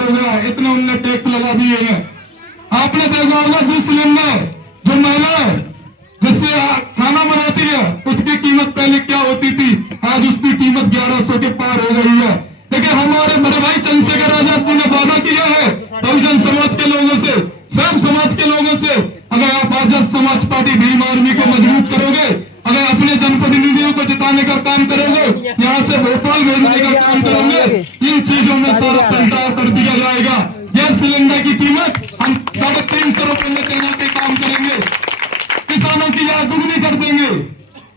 साल हो गया, इतने उनने टैक्स लगा दिए हैं। आपने देखा होगा जो सिलेंडर, जो महिला जिससे खाना बनाती है, उसकी कीमत पहले क्या होती थी, आज उसकी कीमत 1100 के पार हो गई है। लेकिन हमारे बड़े भाई चंद्रशेखर आजाद जी ने वादा किया है बहुजन समाज के लोगों से, सब समाज के लोगों से, अगर आप आजाद समाज पार्टी भीम आर्मी को मजबूत करोगे, अगर अपने जनप्रतिनिधियों को जिताने का काम करोगे, यहाँ से भोपाल भेजने का काम करोगे, इन चीजों में सारा पलटाव कर दिया जाएगा। गैस सिलेंडर की कीमत हम 350 रुपए में देने के काम करेंगे, किसानों की आय दुगनी कर देंगे,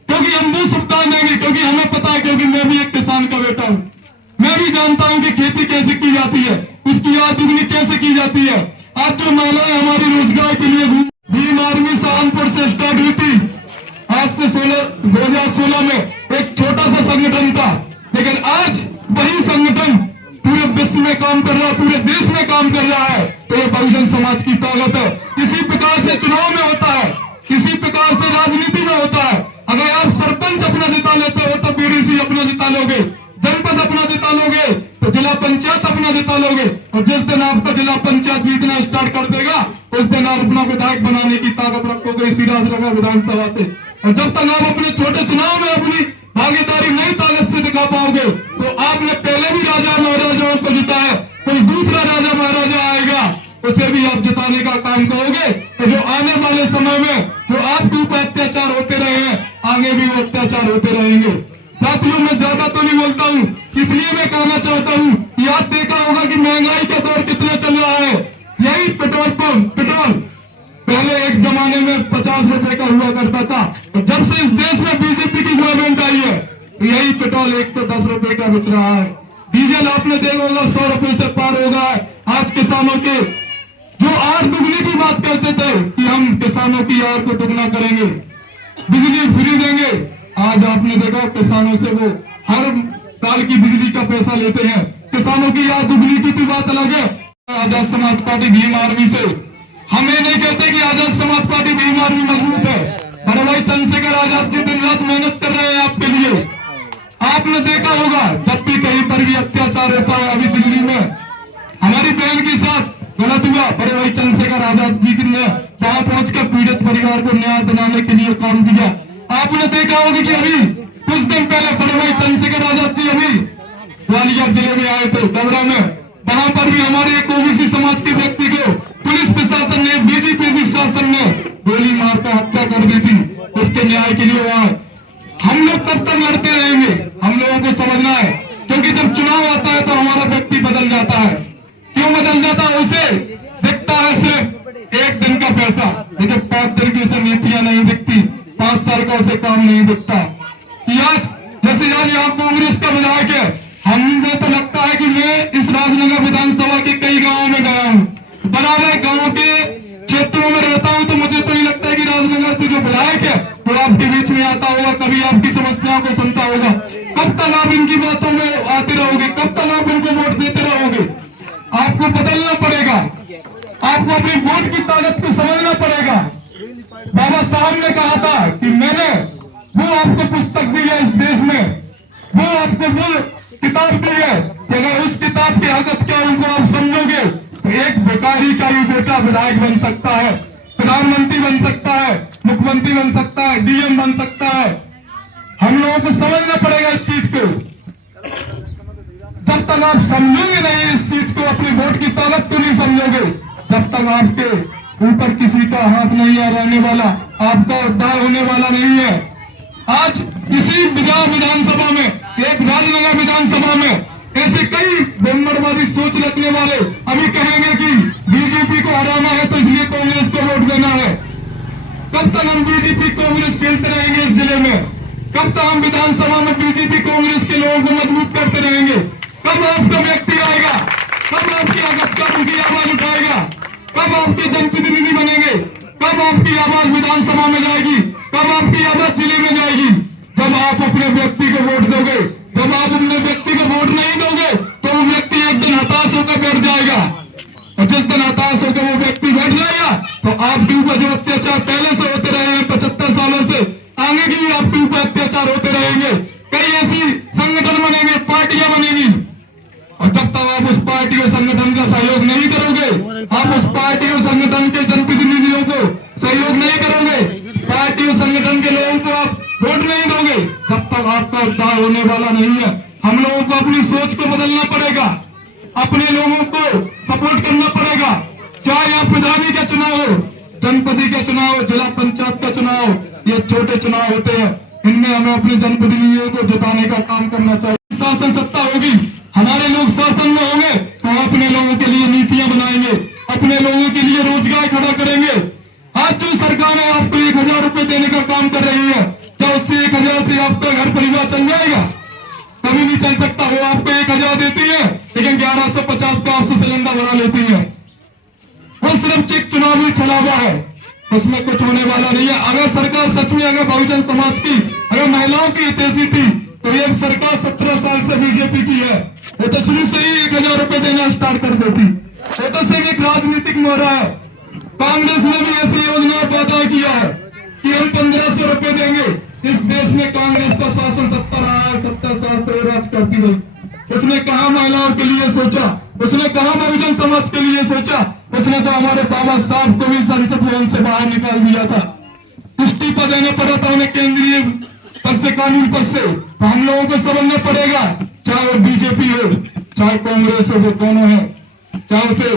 क्योंकि हम वो सुविधाएं देंगे, क्योंकि हमें पता है, क्योंकि मैं भी एक किसान का बेटा हूं, मैं भी जानता हूं कि खेती कैसे की जाती है, उसकी आय दुगनी कैसे की जाती है। आज जो महिलाएं हमारी रोजगार के लिए भीम आर्मी सहारनपुर से स्टार्ट हुई थी, आज से 2016 में एक छोटा सा संगठन था, लेकिन आज वही संगठन पूरे विश्व में काम कर रहा है, पूरे देश में काम कर रहा है। तो ये बहुजन समाज की ताकत है। इसी प्रकार से चुनाव में होता है, किसी प्रकार से राजनीति में होता है। अगर आप सरपंच अपना जिता लेते हो तो बीडीसी अपना जिता लोगे, जनपद अपना जिता लोगे, तो जिला पंचायत अपना जिता लोगे, और जिस दिन आपका जिला पंचायत जीतना स्टार्ट कर देगा, उस दिन आप अपना विधायक बनाने की ताकत रखोगे इसी राजनगर विधानसभा से। और जब तक आप अपने छोटे चुनाव में अपनी भागीदारी नई ताकत से दिखा पाओगे, तो आपने पहले भी राजा महाराजाओं को जिताया, कोई दूसरा राजा महाराजा आएगा, उसे भी आप जिताने का काम करोगे। तो जो आने वाले समय में जो आपके ऊपर अत्याचार होते रहे हैं, आगे भी वो अत्याचार होते रहेंगे। साथियों, मैं ज्यादा तो नहीं बोलता हूँ, इसलिए मैं कहना चाहता हूँ कि आप देखा होगा कि महंगाई का दौर कितना चल रहा है। यही पेट्रोल पंप, पेट्रोल पहले एक जमाने में 50 रुपए का हुआ करता था, और जब से इस देश में बीजेपी की गवर्नमेंट आई है, तो यही पेट्रोल 110 रुपए का बिक रहा है। डीजल आपने देखा होगा 100 रुपए से पार हो गया है। आज किसानों के जो आय दुगनी की बात करते थे कि हम किसानों की आय को दुगना करेंगे, बिजली फ्री देंगे, आज आपने देखा किसानों से वो हर साल की बिजली का पैसा लेते हैं। किसानों की आय दुगनी की भी बात अलग है। आजाद समाज पार्टी भीम आर्मी से हम ये नहीं कहते कि आजाद समाज पार्टी भीम आर्मी मजबूत है। बड़े भाई चंद्रशेखर आजाद जी दिन रात मेहनत कर रहे हैं आपके लिए। आपने देखा होगा जब भी कहीं पर भी अत्याचार होता है, अभी दिल्ली में हमारी बहन के साथ गलत हुआ, बड़े भाई चंद्रशेखर आजाद जी ने वहां पहुंचकर पीड़ित परिवार को न्याय दिलाने के लिए काम किया। आपने देखा होगा कि अभी कुछ दिन पहले बड़े भाई चंद्रशेखर आजाद जी अभी ग्वालियर जिले में आए थे, डबरा में, वहां पर भी हमारे एक ओबीसी समाज के व्यक्ति को पुलिस प्रशासन ने, बीजेपी शासन ने गोली मारकर हत्या कर दी थी। उसके न्याय के लिए वहां हम लोग कब तक लड़ते रहेंगे, हम लोगों को समझना है, क्योंकि जब चुनाव आता है तो हमारा व्यक्ति बदल जाता है। क्यों बदल जाता है? उसे दिखता है सिर्फ एक दिन का पैसा, लेकिन 5 दिन की उसे नीतियां नहीं दिखती, 5 साल का उसे काम नहीं दिखता। आज जैसे यहाँ कांग्रेस का विधायक है, हमें तो लगता है कि मैं इस राजनगर विधानसभा के कई गांवों में गया हूँ, बराबर गांव के क्षेत्रों में रहता हूँ, तो मुझे तो ये लगता है कि राजनगर से जो विधायक है वो आपके बीच में आता होगा, कभी आपकी समस्याओं को सुनता होगा। कब तक आप इनकी बातों में आते रहोगे, कब तक आप इनको वोट देते रहोगे? आपको बदलना पड़ेगा, आपको अपनी वोट की ताकत को समझना पड़ेगा। बाबा साहब ने कहा था कि मैंने वो आपको पुस्तक दी है इस देश में, वो आपको वो किताब दी है कि अगर उस किताब की हकीकत क्या उनको आप समझोगे, तो एक बेकारी का ही बेटा विधायक बन सकता है, प्रधानमंत्री बन सकता है, मुख्यमंत्री बन सकता है, डीएम बन सकता है। हम लोगों को समझना पड़ेगा इस चीज को। जब तक आप समझोगे नहीं इस चीज को, अपनी वोट की ताकत को नहीं समझोगे, जब तक आपके ऊपर किसी का हाथ नहीं रहने वाला, आपका उद्धार होने वाला नहीं है। आज इसी विधानसभा में, एक राजनगर विधानसभा में ऐसे कई ब्रह्मवादी सोच रखने वाले अभी कहेंगे कि बीजेपी को हराना है तो इसलिए कांग्रेस को वोट देना है। कब तक हम बीजेपी कांग्रेस खेलते रहेंगे इस जिले में? कब तक हम विधानसभा में बीजेपी कांग्रेस के लोगों को मजबूत करते रहेंगे? कब आपका व्यक्ति आएगा, कब आपकी की आवाज उठाएगा, कब आपके जनप्रतिनिधि बनेंगे, कब आपकी आवाज विधानसभा में जाएगी, कब आपकी आवाज जिले में जाएगी? जब आप अपने व्यक्ति को वोट दोगे। जब आप अपने व्यक्ति को वोट नहीं दोगे तो वो व्यक्ति एक दिन हताश होकर बैठ जाएगा, और जिस दिन हताश होकर वो व्यक्ति बैठ जाएगा तो आपके ऊपर जो अत्याचार पहले से होते रहे हैं 75 सालों से, आगे भी आपके ऊपर अत्याचार होते रहेंगे। कई ऐसी संगठन बनेंगे, पार्टियां बनेंगी, और जब तक आप उस पार्टी और संगठन का आप उस पार्टी और संगठन के जनप्रतिनिधियों को सहयोग नहीं करोगे, पार्टी और संगठन के लोगों को आप वोट नहीं दोगे, तब तक आपका उद्धार होने वाला नहीं है। हम लोगों को अपनी सोच को बदलना पड़ेगा, अपने लोगों को सपोर्ट करना पड़ेगा। चाहे आप प्रधानी का चुनाव हो, जनपदी का चुनाव, जिला पंचायत का चुनाव, ये छोटे चुनाव होते हैं, इनमें हमें अपने जनप्रतिनिधियों को जिताने का काम करना चाहिए। शासन सत्ता होगी, हमारे लोग शासन में होंगे तो अपने लोगों के लिए नीतियां बनाएंगे, अपने लोगों के लिए रोजगार खड़ा करेंगे। आज जो सरकार है आपको 1000 रुपए देने का काम कर रही है, क्या उससे 1000 से आपका घर परिवार चल जाएगा? कभी नहीं चल सकता। वो आपको 1000 देती है लेकिन 1150 का आपसे सिलेंडर भरा लेती है। वो सिर्फ एक चुनावी छलावा है, उसमें कुछ होने वाला नहीं है। अगर सरकार सच में अगर बहुजन समाज की, अगर महिलाओं की हितैषी थी तो ये सरकार 17 साल से बीजेपी की है, वो तो शुरू से ही 1000 रुपए देना स्टार्ट कर देती। वो तो सिर्फ एक राजनीतिक मोहरा है। कांग्रेस ने भी ऐसी योजना वादा किया है कि हम 1500 रुपए देंगे। इस देश में कांग्रेस का शासन 70 साल से राज करती रही। उसने कहा महिलाओं के लिए सोचा, उसने कहा बहुजन समाज के लिए सोचा, उसने तो हमारे बाबा साहब को भी संसद भवन से बाहर निकाल दिया था, इस्तीफा देना पड़ा था उन्हें केंद्रीय पद से, कानून पद से। तो हम लोगों को समझना पड़ेगा, चाहे वो बीजेपी हो चाहे कांग्रेस हो, वो दोनों है। चाहे उसे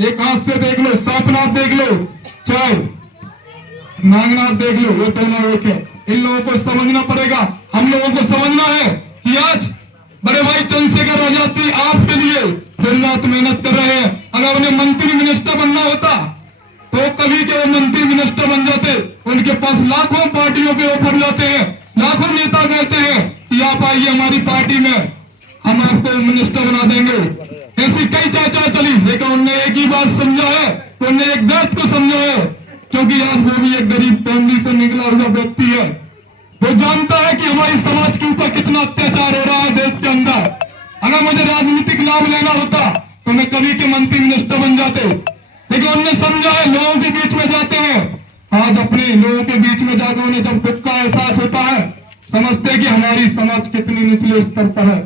एक हाथ से देख लो, सांपनाथ देख लो, चाहे नागनाथ देख लो, वो दोनों एक है। इन लोगों को समझना पड़ेगा। हम लोगों को समझना है कि आज बड़े भाई चंद्रशेखर आजाद जी आपके लिए दिन रात मेहनत कर रहे हैं। अगर उन्हें मंत्री मिनिस्टर बनना होता तो कभी के मंत्री मिनिस्टर बन जाते। उनके पास लाखों पार्टियों के ऑफर जाते हैं, लाखों नेता कहते हैं कि आप आइए हमारी पार्टी में, हम आपको मिनिस्टर बना देंगे। ऐसी कई चर्चा चली, लेकिन उन्होंने एक ही बात समझा है, उन्होंने एक बात को समझा है, क्योंकि आज वो भी एक गरीब फैमिली से निकला हुआ व्यक्ति है। वो जानता है कि हमारी समाज के ऊपर कितना अत्याचार हो रहा है देश के अंदर। अगर मुझे राजनीतिक लाभ लेना होता तो मैं कभी के मंत्री मिनिस्टर बन जाते, लेकिन उन्होंने समझा है लोगों के बीच में जाते हैं। आज अपने लोगों के बीच में जाकर उन्हें जब दुख का एहसास होता है, समझते हैं कि हमारी समाज कितनी निचले स्तर पर है।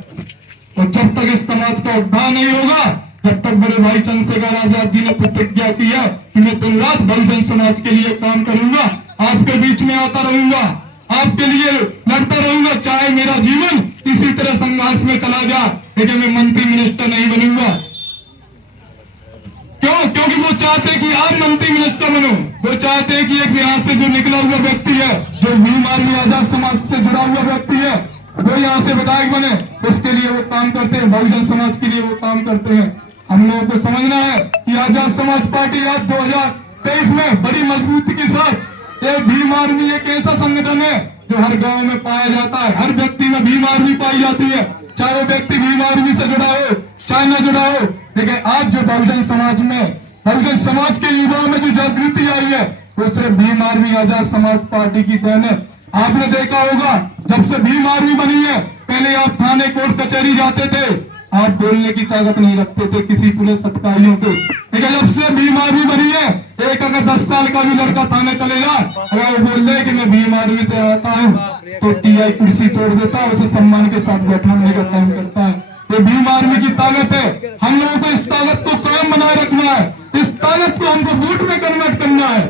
और जब तक इस समाज का उद्धार नहीं होगा, जब तक बड़े भाई चंद्रशेखर आजाद जी ने प्रतिज्ञा की है कि मैं दिन रात बहुजन समाज के लिए काम करूंगा, आपके बीच में आता रहूंगा, आपके लिए लड़ता रहूंगा, चाहे मेरा जीवन इसी तरह संघर्ष में चला जाए, लेकिन मैं मंत्री मिनिस्टर नहीं बनूंगा। क्यों? क्योंकि वो चाहते हैं कि आप मंत्री मिनिस्टर बनो। वो चाहते हैं कि एक यहाँ से जो निकला हुआ व्यक्ति है, जो भीम आर्मी आजाद समाज से जुड़ा हुआ व्यक्ति है, वो यहाँ से विधायक बने। उसके लिए वो काम करते हैं, बहुजन समाज के लिए वो काम करते हैं। हम लोगों को समझना है कि आजाद समाज पार्टी आज 2023 में बड़ी मजबूती के साथ, ये भीम आर्मी एक ऐसा संगठन है जो हर गांव में पाया जाता है, हर व्यक्ति में भीम आर्मी पाई जाती है, चाहे वो व्यक्ति भीम आर्मी से जुड़ा हो चाहे न जुड़ा हो। लेकिन आज जो बहुजन समाज में, बहुजन समाज के युवाओं में जो जागृति आई है, वो सिर्फ भीम आर्मी आजाद समाज पार्टी की देन है। आपने देखा होगा जब से भीम आर्मी बनी है, पहले आप थाने कोर्ट कचहरी जाते थे, आप बोलने की ताकत नहीं रखते थे किसी पुलिस अधिकारियों से। लेकिन जब से भीम आर्मी बनी है, एक अगर 10 साल का भी लड़का थाने चलेगा, अगर वो बोल दे कि मैं भीम आर्मी से आता हूँ, तो टीआई कुर्सी छोड़ देता है, उसे सम्मान के साथ बैठाने का काम करता है। ये भीम आर्मी की ताकत है। हम लोगों को इस ताकत को कायम बनाए रखना है, इस ताकत को हमको वोट में कन्वर्ट करना है।